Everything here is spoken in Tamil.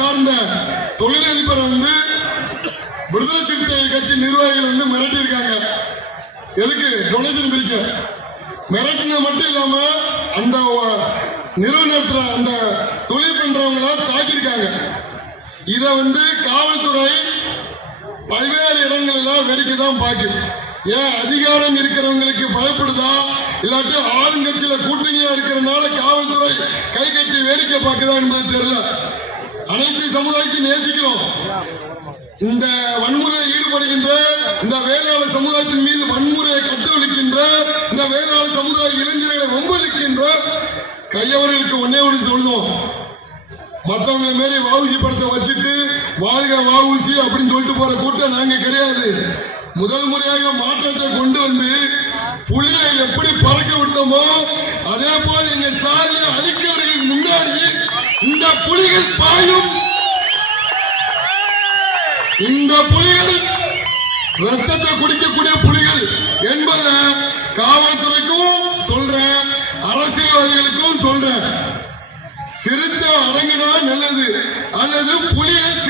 சார்ந்த தொழிலதிபர் வந்து விடுதலை சிறுத்தை கட்சி நிர்வாகிகள் வந்து மிரட்டியிருக்காங்க. எதுக்கு? டொனேஷன் பிரிக்க. மிரட்டினா மட்டும் இல்லாம அந்த நிறுவனத்துல அந்த தொழில் பண்றவங்கள தாக்கியிருக்காங்க. இத வந்து காவல்துறை பல்வேறு இடங்கள்ல வெடிக்க தான் பாக்குது ஏன்? அதிகாரம் இருக்கிறவங்களுக்கு பயப்படுதா? இல்லாட்டி ஆளுங்கட்சியில கூட்டணியா இருக்கிறனால காவல்துறை கை கட்டி வேடிக்கை பார்க்குதா என்பது தெரியல. அனைத்து சமுதாயத்தையும் நேசிக்கிறோம். இந்த வன்முறையில் ஈடுபடுகின்ற இந்த வேளாளர் சமுதாயத்தின் மீது வன்முறையை கட்டவிழ்க்கின்ற இந்த வேளாளர் சமுதாய இளைஞர்களை வம்பளிக்கின்ற கையவர்களுக்கு ஒன்னே ஒன்று சொல்லுவோம். மற்றவங்க மாரி வாவுசி படத்தை வச்சுட்டு வாழ்க வாவுசி அப்படின்னு சொல்லிட்டு போற கூட்டம் நாங்க கிடையாது. முதல் முறையாக மாற்றத்தை கொண்டு வந்து புலியை எப்படி பறக்க விட்டோமோ அதே போல் எங்க சாதியை அழிக்கிறவர்களுக்கு முன்னாடி இந்த புலிகள் பாயும் இந்த புலிகள் ரத்தத்தை குடிக்கக்கூடிய புலிகள் என்பதை காவல்துறைக்கும் சொல்றேன் அரசியல்வாதிகளுக்கும் சொல்றேன். சிறுத்தை அடங்கினா நல்லது. அல்லது புலிகள்